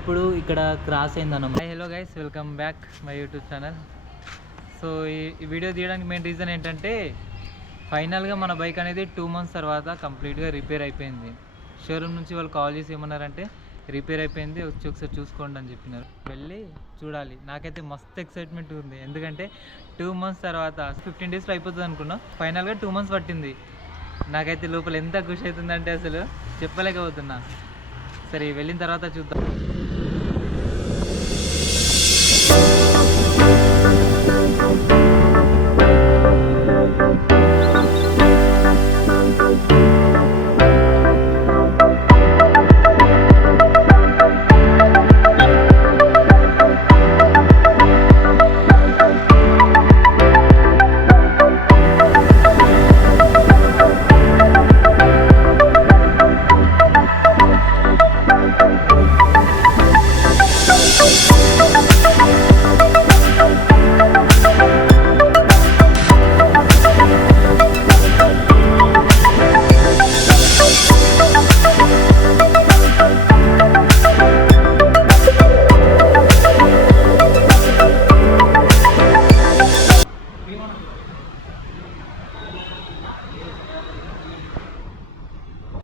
పడ్డప్పుడు ఇక్కడ క్రాస్ అయిందన్నమాట. Hello guys, welcome back my YouTube channel. So ఈ వీడియో తీయడానికి మెయిన్ రీజన్ ఏంటంటే ఫైనల్గా మన బైక్ అనేది 2 months తర్వాత కంప్లీట్గా రిపేర్ అయిపోయింది. షోరూమ్ నుంచి వాళ్ళు కాల్ చేసి ఏమన్నారంటే రిపేర్ అయిపోయింది, వచ్చి ఒకసారి చూసుకోండి అని చెప్పినారు. వెళ్ళి చూడాలి. నాకైతే మస్తు ఎక్సైట్మెంట్ ఉంది, ఎందుకంటే 2 months తర్వాత 15 daysలో అయిపోతుంది అనుకున్నా. ఫైనల్గా 2 months పట్టింది. నాకైతే లోపల ఎంత ఖుషి అవుతుందంటే అసలు చెప్పలేకపోతున్నా. సరే వెళ్ళిన తర్వాత చూద్దాం.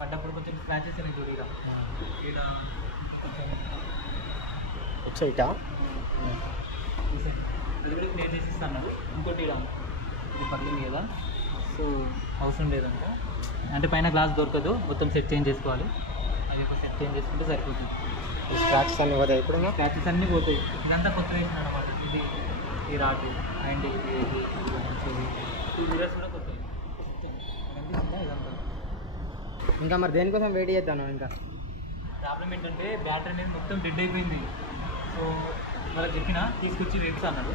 పడ్డప్పుడు కొంచెం స్క్రాచెస్ అని చూడ సైటా అది కూడా క్లియర్ చేసి ఇస్తాను. ఇంకోటి ఇది పగిలింది కదా, సో అవసరం లేదంట. అంటే పైన గ్లాస్ దొరకదు, మొత్తం సెట్ చేంజ్ చేసుకోవాలి. అది ఒక సెట్ చేంజ్ చేసుకుంటే సరిపోతుంది. స్క్రాచెస్ అన్నీ పోతాయి. ఇప్పుడు స్క్రాచెస్ అన్నీ పోతాయి. ఇదంతా కొత్త వేసిన అనమాట. ఇది ఈ రాటు అండ్ ఇది 2 wheelers కూడా కొత్త కనిపిస్తుందా ఇదంతా. ఇంకా మరి దేనికోసం వెయిట్ చేద్దాను. ఇంకా ప్రాబ్లం ఏంటంటే బ్యాటరీ అనేది మొత్తం డెడ్ అయిపోయింది. సో వాళ్ళకి చెప్పిన తీసుకొచ్చి వేస్తా అన్నాడు.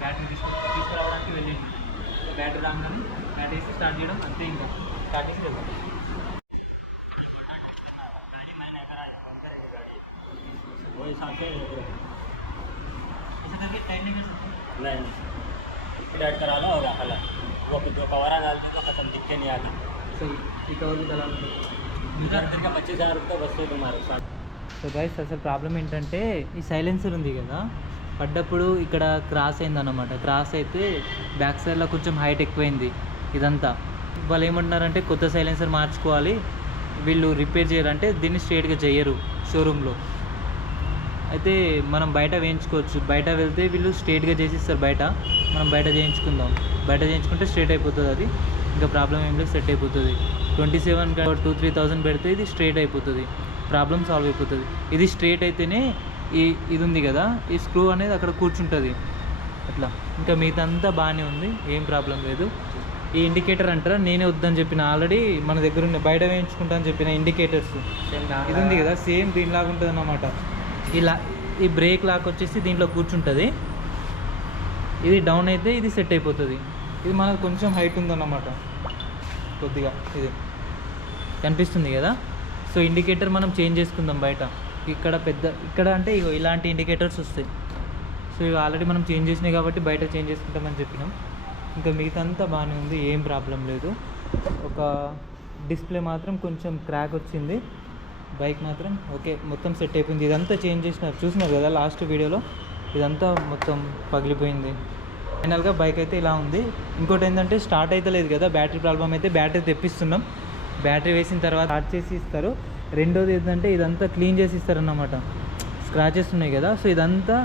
బ్యాటరీ తీసుకురావడానికి వెళ్ళింది. బ్యాటరీ రాగానే బ్యాటరీ వేసి స్టార్ట్ చేయడం అంతే. ఇంకా స్టార్ట్ చేసి వెళ్తాం. टाइम नहीं ऐड करा लो और अलग वो 2 कवर डाल दी तो खत्म, दिखते नहीं आगे. सही ఈ కవర్ కూడా इधर का 25,000 रुपये बस से तुम्हारे साथ. సో గైస్, అసలు ప్రాబ్లం ఏంటంటే ఈ సైలెన్సర్ ఉంది కదా, పడ్డప్పుడు ఇక్కడ క్రాస్ అయిందన్నమాట. క్రాస్ అయితే బ్యాక్ సైడ్లో కొంచెం హైట్ ఎక్కువైంది. ఇదంతా వాళ్ళు ఏమంటున్నారంటే కొత్త సైలెన్సర్ మార్చుకోవాలి, వీళ్ళు రిపేర్ చేయాలంటే దీన్ని స్ట్రేట్గా చేయరు షోరూంలో. అయితే మనం బయట వేయించుకోవచ్చు. బయట వెళ్తే వీళ్ళు స్ట్రేట్గా చేసిస్తారు. బయట మనం బయట చేయించుకుందాం. బయట చేయించుకుంటే స్ట్రేట్ అయిపోతుంది. అది ఇంకా ప్రాబ్లం ఏం లేదు, సెట్ అయిపోతుంది. 27 2-3,000 పెడితే ఇది స్ట్రేట్ అయిపోతుంది, ప్రాబ్లం సాల్వ్ అయిపోతుంది. ఇది స్ట్రేట్ అయితేనే ఇది ఉంది కదా, ఈ స్క్రూ అనేది అక్కడ కూర్చుంటుంది అట్లా. ఇంకా మిగతా అంతా బాగానే ఉంది, ఏం ప్రాబ్లం లేదు. ఈ ఇండికేటర్ అంటారా, నేనే వద్దని చెప్పిన. ఆల్రెడీ మన దగ్గర ఉన్న బయట వేయించుకుంటా అని చెప్పిన ఇండికేటర్స్ ఇది ఉంది కదా, సేమ్ దీనిలాగా ఉంటుంది అన్నమాట. ఇలా ఈ బ్రేక్ లాక్ వచ్చేసి దీంట్లో కూర్చుంటుంది. ఇది డౌన్ అయితే ఇది సెట్ అయిపోతుంది. ఇది మనకు కొంచెం హైట్ ఉందన్నమాట, కొద్దిగా ఇది కనిపిస్తుంది కదా. సో ఇండికేటర్ మనం చేంజ్ చేసుకుందాం బయట. ఇక్కడ అంటే ఇగో ఇలాంటి ఇండికేటర్స్ వస్తాయి. సో ఇవి ఆల్రెడీ మనం చేంజ్ చేసినాయి కాబట్టి బయట చేంజ్ చేసుకుంటామని చెప్పినాం. ఇంకా మిగతా అంతా బాగానే ఉంది, ఏం ప్రాబ్లం లేదు. ఒక డిస్ప్లే మాత్రం కొంచెం క్రాక్ వచ్చింది. బైక్ మాత్రం ఓకే, మొత్తం సెట్ అయిపోయింది. ఇదంతా చేంజ్ చేసినారు, చూసినారు కదా లాస్ట్ వీడియోలో. ఇదంతా మొత్తం పగిలిపోయింది. ఫైనల్గా బైక్ అయితే ఇలా ఉంది. ఇంకోటి ఏంటంటే స్టార్ట్ అయితే లేదు కదా, బ్యాటరీ ప్రాబ్లం అయితే బ్యాటరీ తెప్పిస్తున్నాం. బ్యాటరీ వేసిన తర్వాత స్టార్ట్ చేసి ఇస్తారు. రెండోది ఏంటంటే ఇదంతా క్లీన్ చేసి ఇస్తారన్నమాట. స్క్రాచెస్ ఉన్నాయి కదా, సో ఇదంతా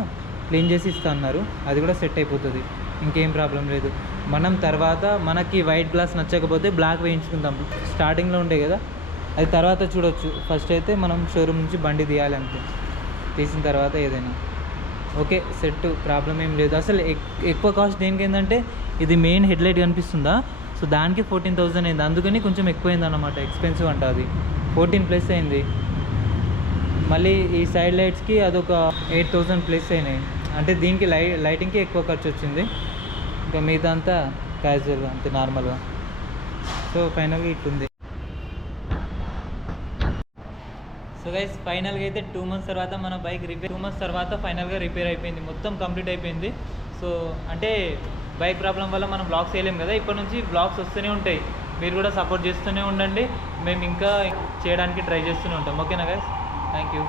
క్లీన్ చేసి ఇస్తా అన్నారు. అది కూడా సెట్ అయిపోతుంది, ఇంకేం ప్రాబ్లం లేదు. మనం తర్వాత మనకి వైట్ గ్లాస్ నచ్చకపోతే బ్లాక్ వేయించుకుందాం. స్టార్టింగ్లో ఉండే కదా, అది తర్వాత చూడొచ్చు. ఫస్ట్ అయితే మనం షోరూమ్ నుంచి బండి తీయాలి అంతే. తీసిన తర్వాత ఏదైనా ఓకే సెట్, ప్రాబ్లం ఏం లేదు. అసలు ఎక్కువ కాస్ట్ దేనికి ఏంటంటే ఇది మెయిన్ హెడ్లైట్ కనిపిస్తుందా, సో దానికి 14,000 అయింది. అందుకని కొంచెం ఎక్కువైంది అన్నమాట, ఎక్స్పెన్సివ్ అంట. అది 14+ అయింది. మళ్ళీ ఈ సైడ్ లైట్స్కి అదొక 8,000+ అయినాయి. అంటే దీనికి లైటింగ్కి ఎక్కువ ఖర్చు వచ్చింది. ఇంకా మిగతా అంతా క్యాజువల్గా అంతే, నార్మల్గా. సో ఫైనల్గా ఇట్లుంది. సో గైస్, ఫైనల్గా అయితే 2 months తర్వాత మన బైక్ 2 months తర్వాత ఫైనల్గా రిపేర్ అయిపోయింది, మొత్తం కంప్లీట్ అయిపోయింది. సో అంటే బైక్ ప్రాబ్లం వల్ల మనం బ్లాగ్స్ చేయలేము కదా, ఇప్పటి నుంచి బ్లాగ్స్ వస్తూనే ఉంటాయి. మీరు కూడా సపోర్ట్ చేస్తూనే ఉండండి, మేము ఇంకా చేయడానికి ట్రై చేస్తూనే ఉంటాం. ఓకేనా గైస్, థ్యాంక్ యూ.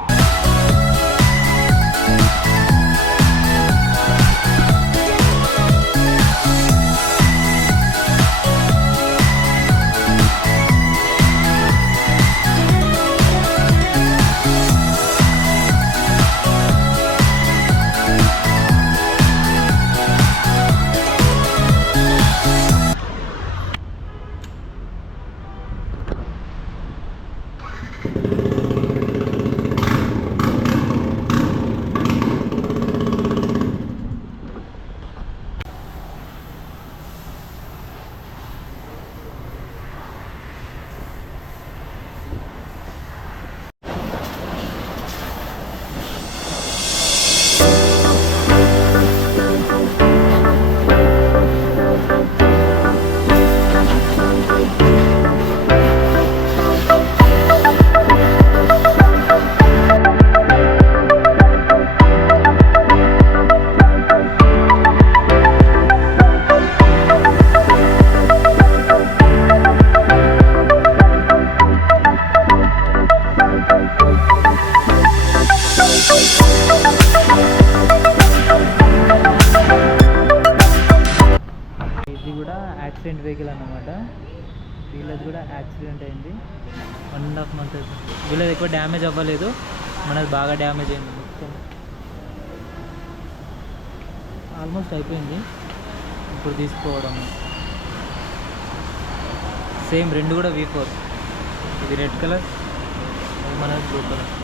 ఇది కూడా యాక్సిడెంట్ వెహికల్ అన్నమాట. వీళ్ళది కూడా యాక్సిడెంట్ అయింది 1.5 months అవుతుంది. వీళ్ళది ఎక్కువ డ్యామేజ్ అవ్వలేదు, మనది బాగా డ్యామేజ్ అయింది. మొత్తం ఆల్మోస్ట్ అయిపోయింది. ఇప్పుడు తీసుకోవడం సేమ్, రెండు కూడా V4. ఇది రెడ్ కలర్, అది మనది బ్లూ కలర్.